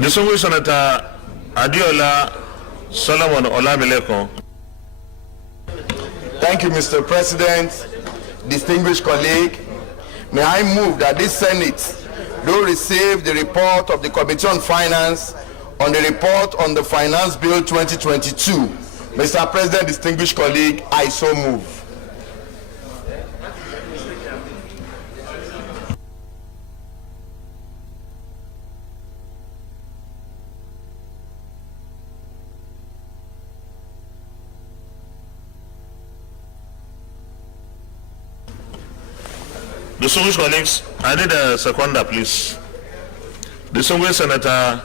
Distinguished Senator Adiola Solomon Olamileko. Thank you, Mr. President. Distinguished colleague, may I move that this Senate do receive the report of the Committee on Finance on the report on the Finance Bill 2022. Mr. President, distinguished colleague, I so move. Distinguished colleagues, I need a seconder, please. Distinguished Senator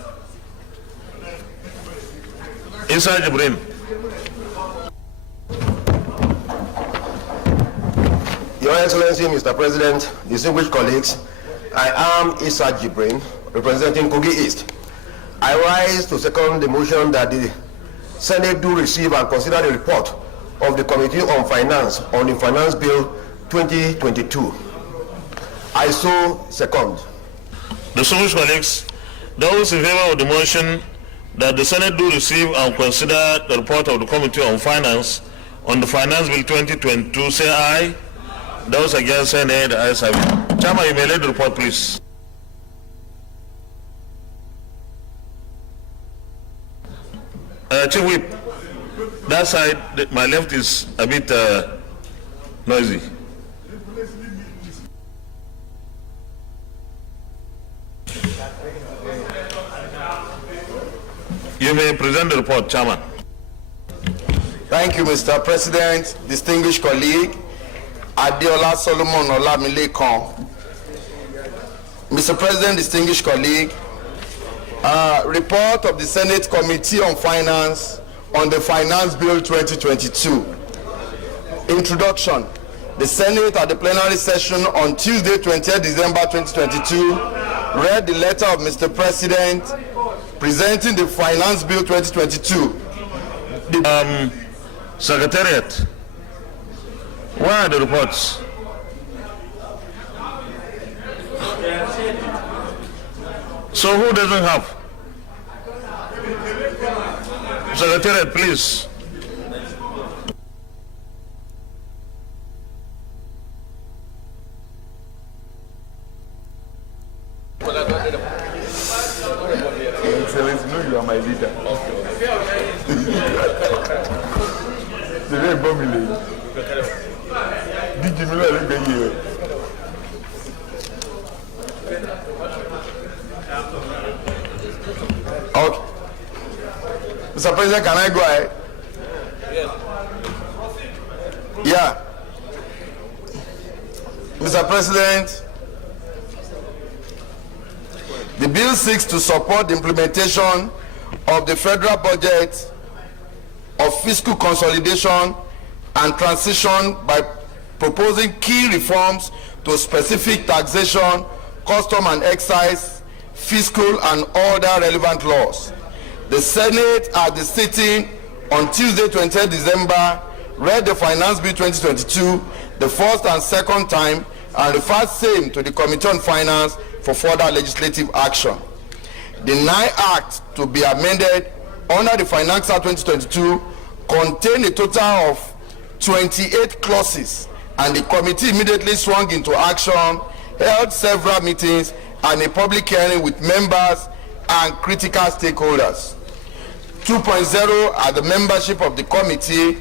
Isa Jibrin. Your Excellency, Mr. President, distinguished colleagues, I am Isa Jibrin, representing Kogi East. I rise to second the motion that the Senate do receive and consider the report of the Committee on Finance on the Finance Bill 2022. I so second. Distinguished colleagues, those in favor of the motion that the Senate do receive and consider the report of the Committee on Finance on the Finance Bill 2022 say aye. Those against say nay. The ayes have it. Chairman, you may lead the report, please. Chief Whip, that side, my left is a bit noisy. You may present the report, Chairman. Thank you, Mr. President. Distinguished colleague, Adiola Solomon Olamileko. Mr. President, distinguished colleague, report of the Senate Committee on Finance on the Finance Bill 2022. Introduction. The Senate at the plenary session on Tuesday, 20th December 2022, read the letter of Mr. President presenting the Finance Bill 2022. Secretariat, where are the reports? So who doesn't have? Secretariat, please. Excellency, no, you are my leader. The very family. Did you know that you Okay. Mr. President, can I go ahead? Yes. Yeah. Mr. President, the bill seeks to support the implementation of the federal budget of fiscal consolidation and transition by proposing key reforms to specific taxation, custom and excise, fiscal and other relevant laws. The Senate at the sitting on Tuesday, 20th December, read the Finance Bill 2022 the first and second time and referred same to the Committee on Finance for further legislative action. The 9 acts to be amended under the Finance Act 2022 contain a total of 28 clauses, and the committee immediately swung into action, held several meetings and a public hearing with members and critical stakeholders. 2.0 are the membership of the committee.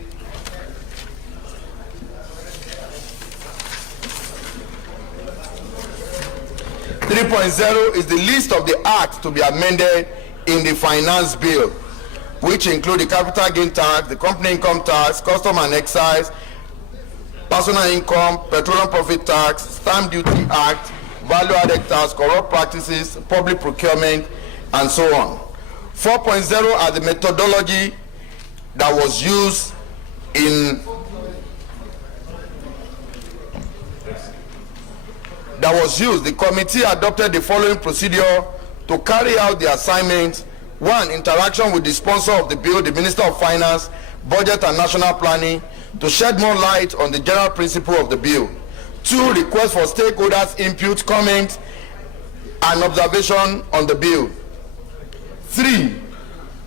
.0 is the list of the acts to be amended in the finance bill, which include the capital gain tax, the company income tax, custom and excise, personal income, petroleum profit tax, stamp duty act, value added tax, corrupt practices, public procurement, and so on. 4.0 are the methodology that was used in the committee adopted the following procedure to carry out the assignment. 1. Interaction with the sponsor of the bill, the Minister of Finance, Budget and National Planning, to shed more light on the general principle of the bill. 2. Request for stakeholders' input, comment, and observation on the bill. 3.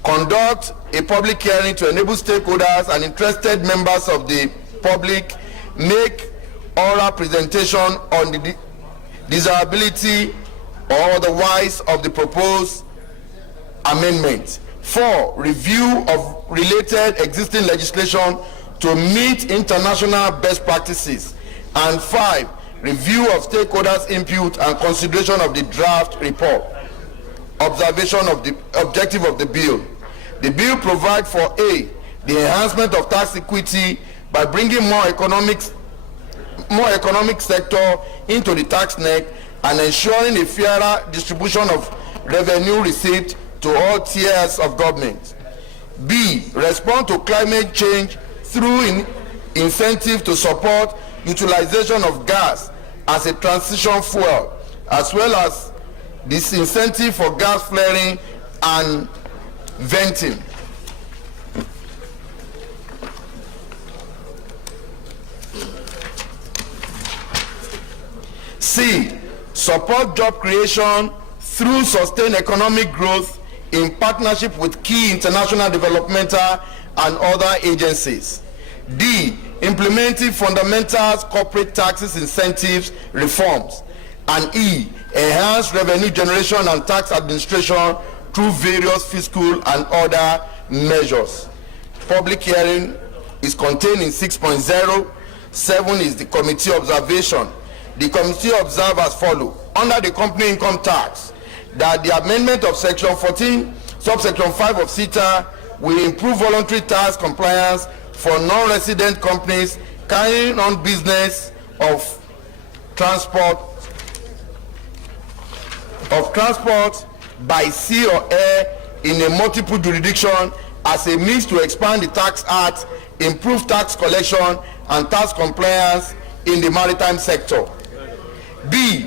Conduct a public hearing to enable stakeholders and interested members of the public make oral presentation on the desirability or otherwise of the proposed amendment. 4. Review of related existing legislation to meet international best practices. And 5. Review of stakeholders' input and consideration of the draft report. Observation of the objective of the bill. The bill provides for A, the enhancement of tax equity by bringing more economic sector into the tax net and ensuring a fairer distribution of revenue received to all tiers of government. B, respond to climate change through incentive to support utilization of gas as a transition fuel, as well as disincentive for gas flaring and venting. C, support job creation through sustained economic growth in partnership with key international developmental and other agencies. D, implementing fundamentals corporate taxes incentives reforms. And E, enhance revenue generation and tax administration through various fiscal and other measures. Public hearing is contained in 6.0. 7 is the committee observation. The committee observe as follows. Under the company income tax, that the amendment of section 14, subsection 5 of CETA will improve voluntary tax compliance for non-resident companies carrying on business of transport by sea or air in a multiple jurisdiction as a means to expand the tax act, improve tax collection and tax compliance in the maritime sector. B,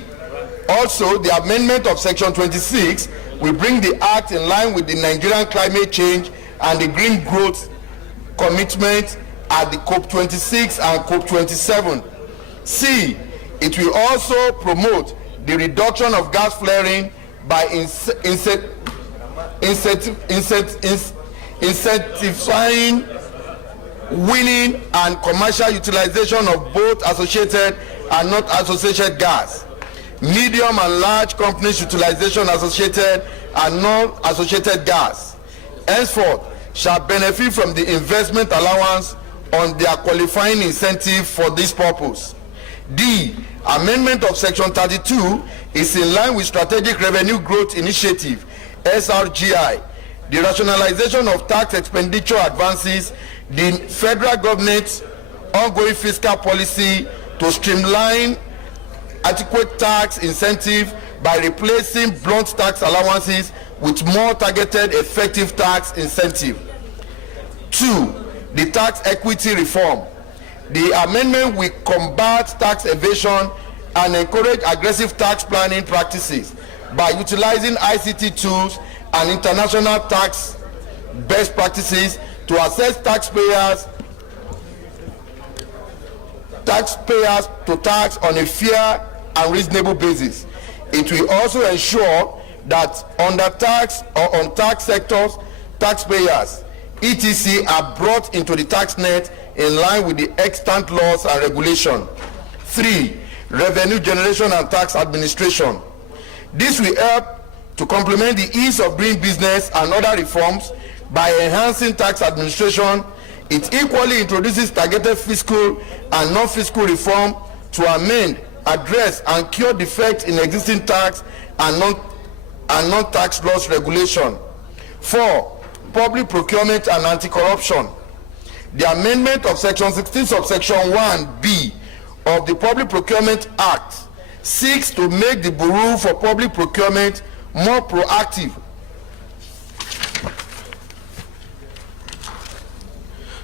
also the amendment of section 26 will bring the act in line with the Nigerian climate change and the green growth commitment at the COP26 and COP27. C, it will also promote the reduction of gas flaring by incentivizing winning and commercial utilization of both associated and not associated gas, medium and large companies utilization associated and non-associated gas, henceforth shall benefit from the investment allowance on their qualifying incentive for this purpose. D, amendment of section 32 is in line with strategic revenue growth initiative SRGI, the rationalization of tax expenditure advances, the federal government's ongoing fiscal policy to streamline adequate tax incentive by replacing blunt tax allowances with more targeted effective tax incentive. 2, the tax equity reform. The amendment will combat tax evasion and encourage aggressive tax planning practices by utilizing ICT tools and international tax best practices to assess taxpayers to tax on a fair and reasonable basis. It will also ensure that under tax or on tax sectors, taxpayers, etc., are brought into the tax net in line with the extant laws and regulation. 3, revenue generation and tax administration. This will help to complement the ease of doing business and other reforms by enhancing tax administration. It equally introduces targeted fiscal and non-fiscal reform to amend, address, and cure defects in existing tax and non-tax laws regulation. 4, public procurement and anti-corruption. The amendment of section 16 subsection 1b of the Public Procurement Act seeks to make the Bureau for Public Procurement more proactive,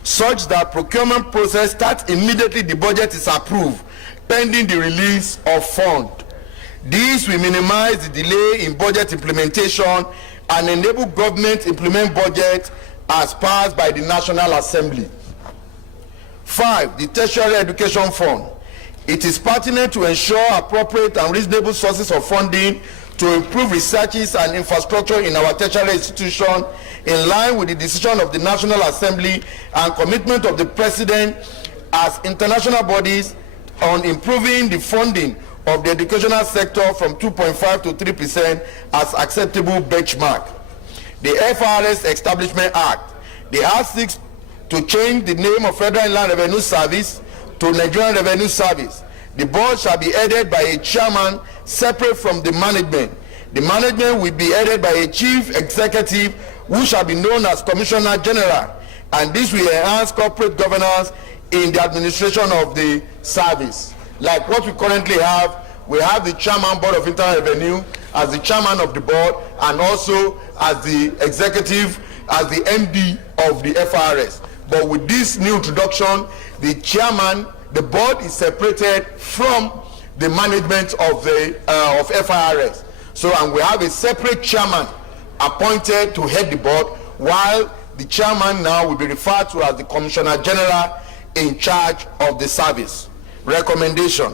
such that procurement process starts immediately the budget is approved, pending the release of fund. This will minimize the delay in budget implementation and enable government to implement budget as passed by the National Assembly. 5, the Tertiary Education Fund. It is pertinent to ensure appropriate and reasonable sources of funding to improve researches and infrastructure in our tertiary institution in line with the decision of the National Assembly and commitment of the President as international bodies on improving the funding of the educational sector from 2.5 to 3% as acceptable benchmark. The FRS Establishment Act. The Act seeks to change the name of Federal Inland Revenue Service to Nigerian Revenue Service. The board shall be headed by a chairman separate from the management. The management will be headed by a chief executive who shall be known as Commissioner General, and this will enhance corporate governance in the administration of the service. Like what we currently have, we have the chairman board of internal revenue as the chairman of the board and also as the executive, as the MD of the FRS. But with this new introduction, the chairman, the board is separated from the management of the of FRS. So, and we have a separate chairman appointed to head the board, while the chairman now will be referred to as the Commissioner General in charge of the service. Recommendation.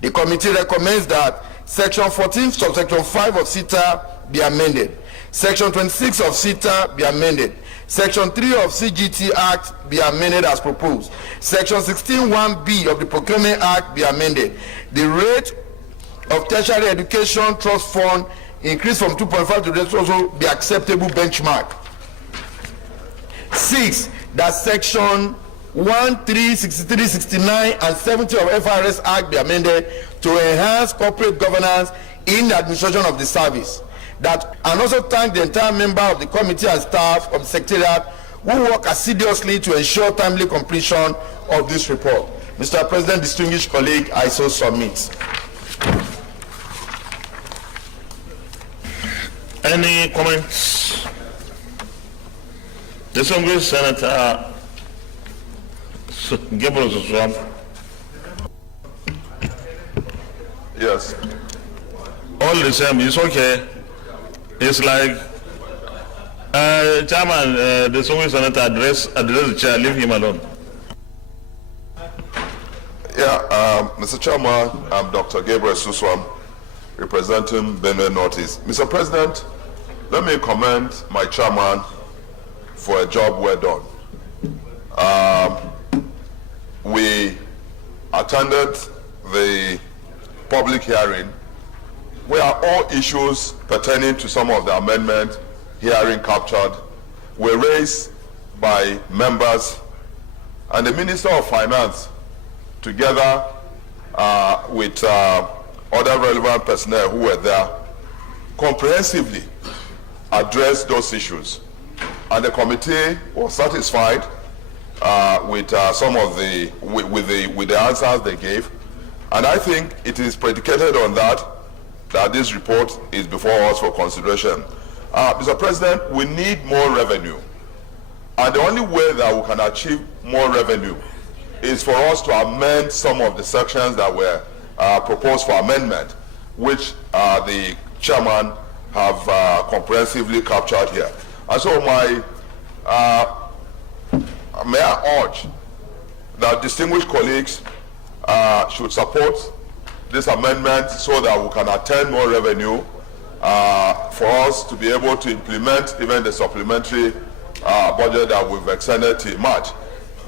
The committee recommends that Section 14, subsection 5 of CETA be amended. Section 26 of CETA be amended. Section 3 of CGT Act be amended as proposed. Section 16(1)(b) of the Procurement Act be amended. The rate of tertiary education trust fund increase from 2.5 to the also be acceptable benchmark. 6. That Section 1, 3, 63, 69, and 70 of FRS Act be amended to enhance corporate governance in the administration of the service. That, and also thank the entire member of the committee and staff of the Secretariat who work assiduously to ensure timely completion of this report. Mr. President, distinguished colleague, I so submit. Any comments? Distinguished Senator Gabriel Swam. Yes. All the same, it's okay. It's like Chairman, the Distinguished Senator address the chair, leave him alone. Yeah, Mr. Chairman, I'm Dr. Gabriel Suswam, representing Benue Northeast. Mr. President, let me commend my chairman for a job well done. We attended the public hearing where all issues pertaining to some of the amendment hearing captured were raised by members, and the Minister of Finance, together with other relevant personnel who were there, comprehensively addressed those issues. And the committee was satisfied with some of the answers they gave. And I think it is predicated on that this report is before us for consideration. Mr. President, we need more revenue. And the only way that we can achieve more revenue is for us to amend some of the sections that were proposed for amendment, which the chairman have comprehensively captured here. And so may I urge that distinguished colleagues should support this amendment so that we can attain more revenue for us to be able to implement even the supplementary budget that we've extended till March.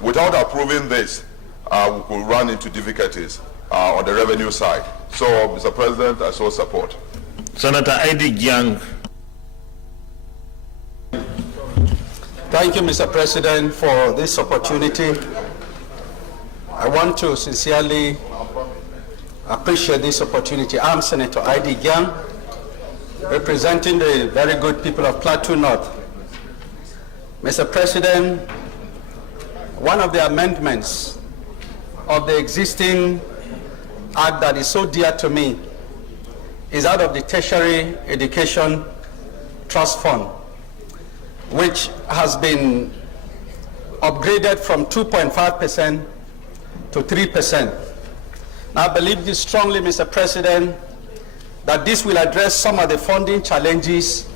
Without approving this, we could run into difficulties on the revenue side. So, Mr. President, I so support. Senator Eddie Young. Thank you, Mr. President, for this opportunity. I want to sincerely appreciate this opportunity. I'm Senator Eddie Young, representing the very good people of Plateau North. Mr. President, one of the amendments of the existing act that is so dear to me is out of the Tertiary Education Trust Fund, which has been upgraded from 2.5% to 3%. I believe this strongly, Mr. President, that this will address some of the funding challenges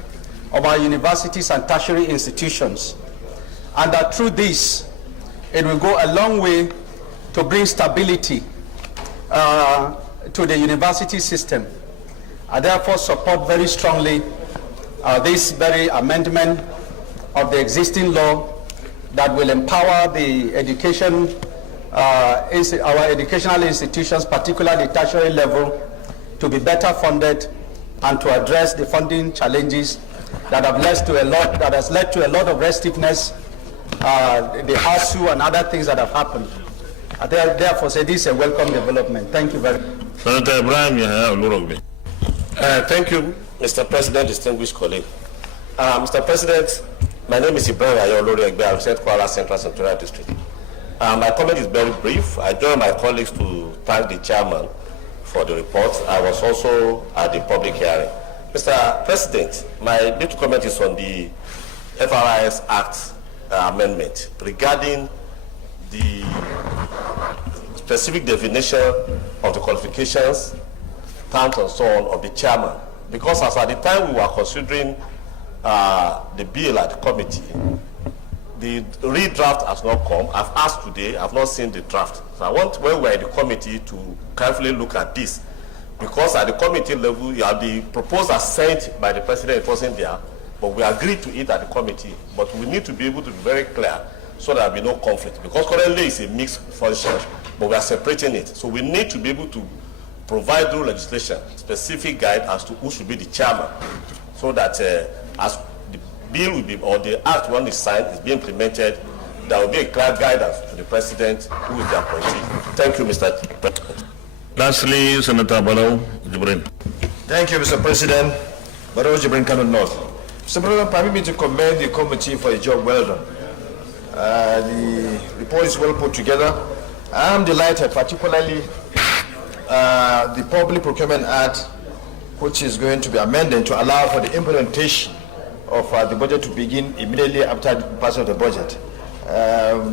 of our universities and tertiary institutions, and that through this, it will go a long way to bring stability to the university system. I therefore support very strongly this very amendment of the existing law that will empower the education, our educational institutions, particularly tertiary level, to be better funded and to address the funding challenges that have led to a lot of restiveness, the ASU and other things that have happened. I therefore say this is a welcome development. Thank you very much. Senator Ibrahim Yahya. Thank you, Mr. President, distinguished colleague. Mr. President, my name is Ibrahim Yahya Olori-Egbe. I represent Kuala Central Senatorial District. My comment is very brief. I join my colleagues to thank the chairman for the report. I was also at the public hearing. Mr. President, my little comment is on the FRIS Act amendment regarding the specific definition of the qualifications, terms and so on of the chairman. Because as at the time we were considering the bill at the committee, the redraft has not come. I've asked today, I've not seen the draft. So I want, when we're in the committee, to carefully look at this. Because at the committee level, you have the proposal sent by the president, it wasn't there, but we agreed to it at the committee. But we need to be able to be very clear so there will be no conflict. Because currently it's a mixed function, but we are separating it. So we need to be able to provide through legislation specific guide as to who should be the chairman, so that as the bill will be, or the act when it's signed is being implemented, there will be a clear guidance to the president who is the appointee. Thank you, Mr. President. Lastly, Senator Barrow Jibrin. Thank you, Mr. President. Barrow Jibrin, Kano North. Mr. President, permit me to commend the committee for a job well done. The report is well put together. I am delighted, particularly the Public Procurement Act, which is going to be amended to allow for the implementation of the budget to begin immediately after the passing of the budget,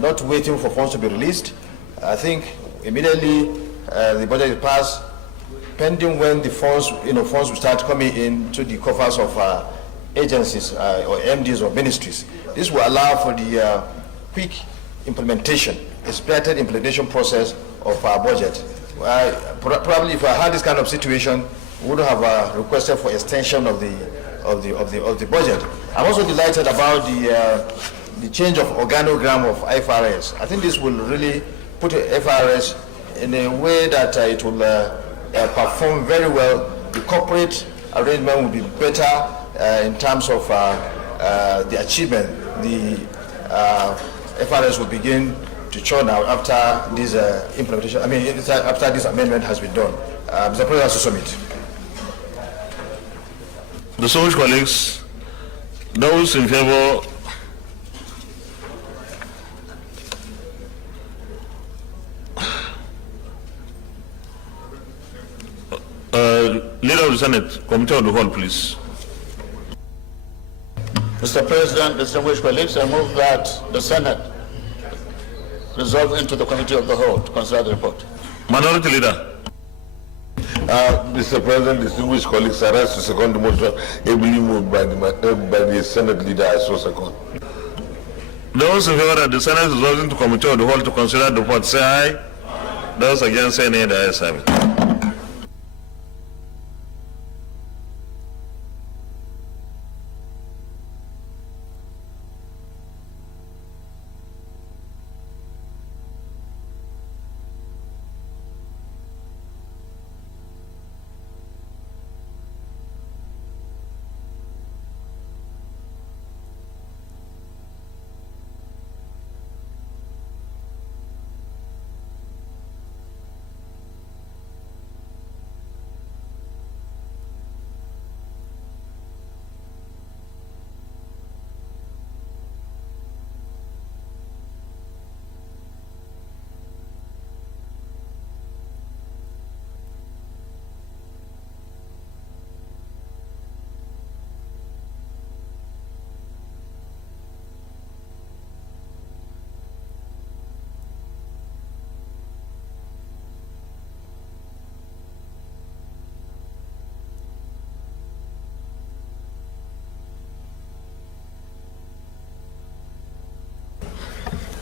not waiting for funds to be released. I think immediately the budget is passed, pending when the funds, funds will start coming into the coffers of agencies or MDs or ministries. This will allow for the quick implementation, expedited implementation process of our budget. Probably, if I had this kind of situation, we would have requested for extension of the budget. I'm also delighted about the change of organogram of FRS. I think this will really put FRS in a way that it will perform very well. The corporate arrangement will be better in terms of the achievement. The FRS will begin to churn out after this implementation. After this amendment has been done. Mr. President, to submit. Distinguished colleagues, those in favor Leader of the Senate, Committee of the Whole, please. Mr. President, distinguished colleagues, I move that the Senate resolve into the Committee of the Whole to consider the report. Minority Leader. Mr. President, distinguished colleagues, I rise to second the motion ably moved by the Senate Leader. I so second. Those in favor that the Senate resolves into Committee of the Whole to consider the report, say aye. Those against, say nay. The ayes have it.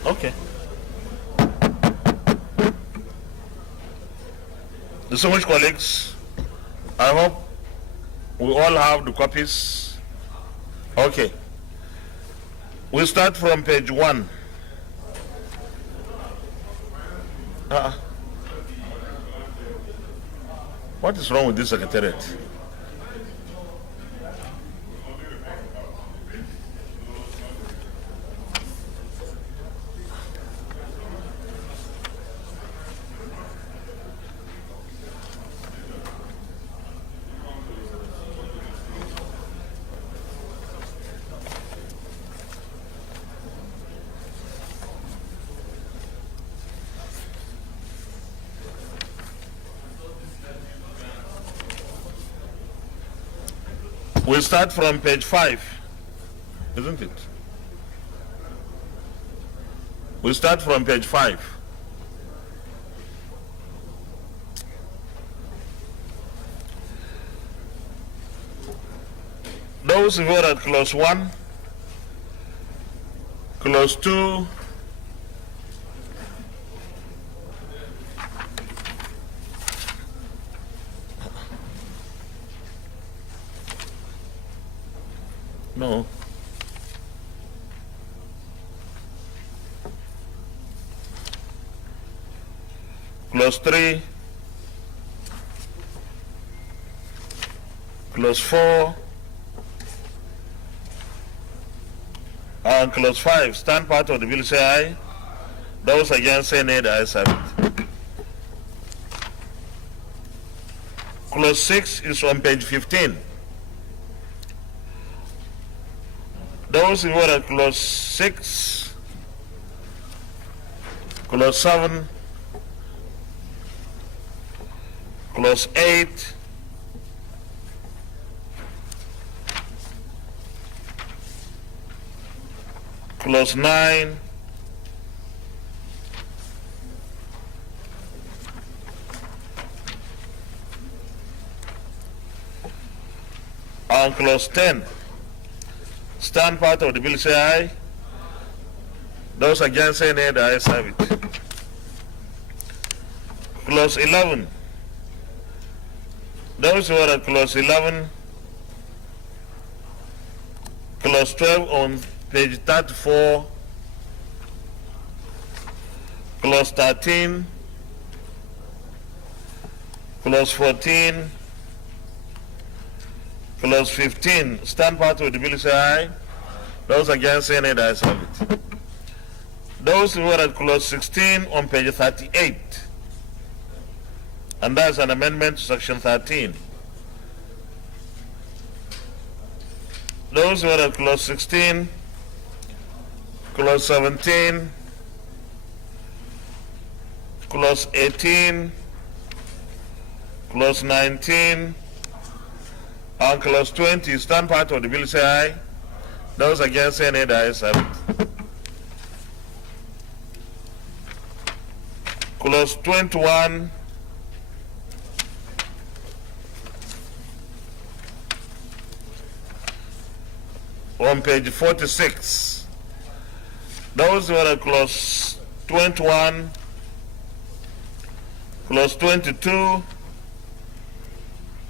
Okay. Distinguished colleagues, I hope We all have the copies. Okay. We start from page 1. What is wrong with this secretariat? We'll start from page 5, isn't it? We'll start from page 5. Those who vote at clause 1, clause 2, no. Clause 3, clause 4, and clause 5. Stand part of the bill, say aye. Those against, say nay. The ayes have it. Clause 6 is on page 15. Those who vote at clause 6, clause 7, clause 8, clause 9, and clause 10. Stand part of the bill, say aye. Those against, say nay. The ayes have it. Clause 11. Those who are at clause 11, clause 12 on page 34, clause 13, clause 14, clause 15. Stand part of the bill, say aye. Those against, say nay. The ayes have it. Those who are at clause 16 on page 38, and that's an amendment to section 13. Those who are at clause 16, clause 17, clause 18, clause 19, and clause 20, stand part of the bill, say aye. Those against, say nay. The ayes have it. Clause 21, on page 46. Those who are at clause 21, clause 22,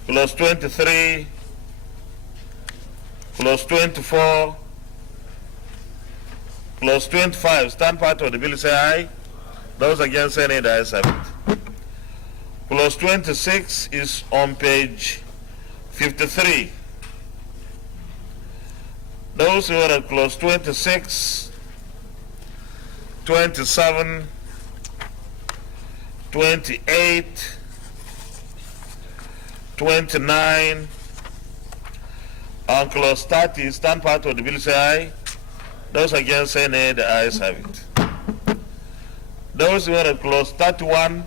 clause 23, clause 24, clause 25. Stand part of the bill, say aye. Those against, say nay. The ayes have it. Clause 26 is on page 53. Those who are at clause 26, 27, 28, 29, and clause 30, stand part of the bill, say aye. Those against, say nay. The ayes have it. Those who are at clause 31,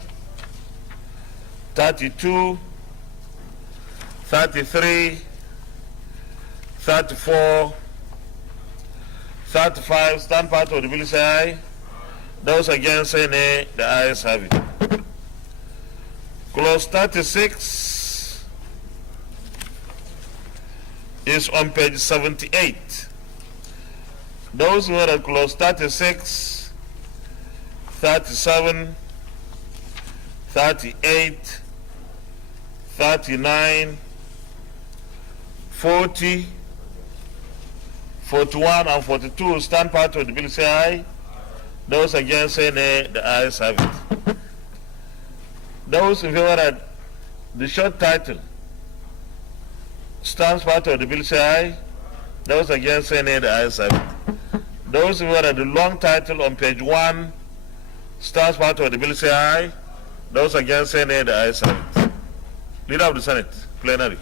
32, 33, 34, 35, stand part of the bill, say aye. Those against, say nay. The ayes have it. Clause 36 is on page 78. Those who are at clause 36, 37, 38, 39, 40, 41, and 42 stand part of the bill say aye. Those against say nay. The ayes have it. Those in favor of the short title stands part of the bill say aye. Those against say nay. The ayes have it. Those in favor of the long title on page 1 stands part of the bill say aye. Those against say nay. The ayes have it. Leader of the Senate, plenary.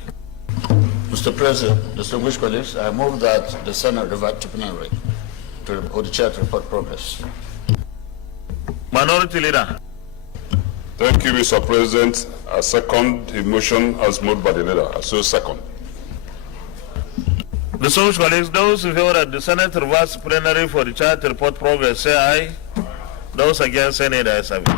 Mr. President, distinguished colleagues, I move that the Senate revert to plenary for the chair to report progress. Minority Leader. Thank you, Mr. President. I second the motion as moved by the leader. I so second. Distinguished colleagues, those in favor that the Senate reverts to plenary for the chair to report progress say aye. Those against say nay. The ayes have it.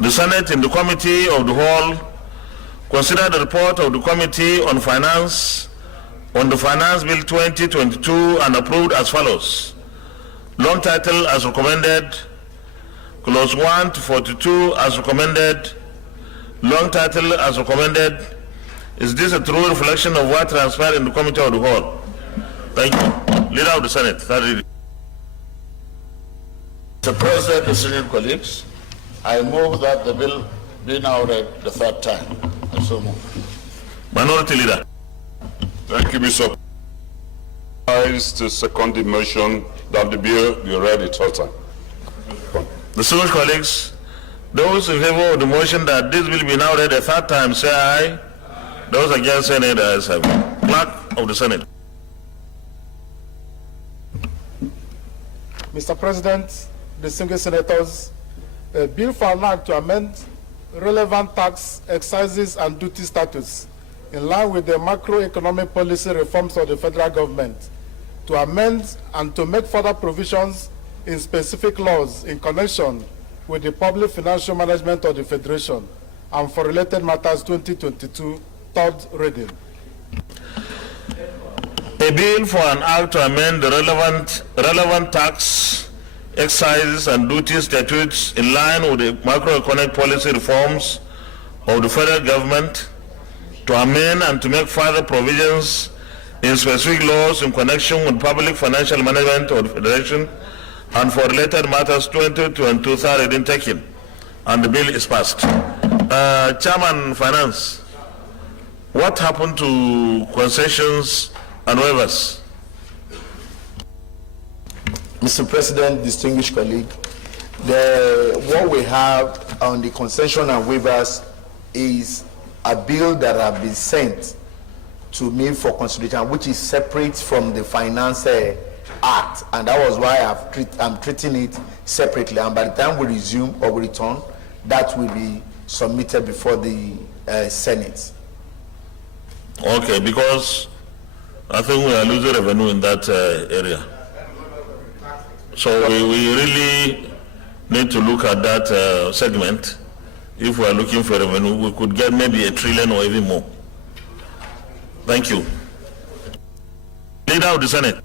The Senate in the Committee of the Whole consider the report of the Committee on Finance on the Finance Bill 2022 and approved as follows. Long title as recommended, clause 1 to 42 as recommended, long title as recommended. Is this a true reflection of what transpired in the Committee of the Whole? Thank you. Leader of the Senate. Mr. President, distinguished colleagues, I move that the bill be now read the third time. I so move. Minority Leader. Thank you, Mr. President. To second the motion that the bill be read the third time. Distinguished colleagues, those in favor of the motion that this bill be now read a third time say aye. Those against say nay. The ayes have it. Clerk of the Senate. Mr. President, distinguished senators, a bill for an act to amend relevant tax, excises, and duty statutes in line with the macroeconomic policy reforms of the federal government, to amend and to make further provisions in specific laws in connection with the public financial management of the Federation and for related matters 2022, third reading. A bill for an act to amend the relevant tax, excises, and duty statutes in line with the macroeconomic policy reforms of the federal government, to amend and to make further provisions in specific laws in connection with public financial management of the Federation and for related matters 2022 third reading taken, and the bill is passed. Chairman Finance, what happened to concessions and waivers? Mr. President, distinguished colleague, what we have on the concession and waivers is a bill that has been sent to me for consideration, which is separate from the Finance Act, and that was why I'm treating it separately. And by the time we resume or we return, that will be submitted before the Senate. Okay, because I think we are losing revenue in that area. So we really need to look at that segment. If we are looking for revenue, we could get maybe $1 trillion or even more. Thank you. Leader of the Senate.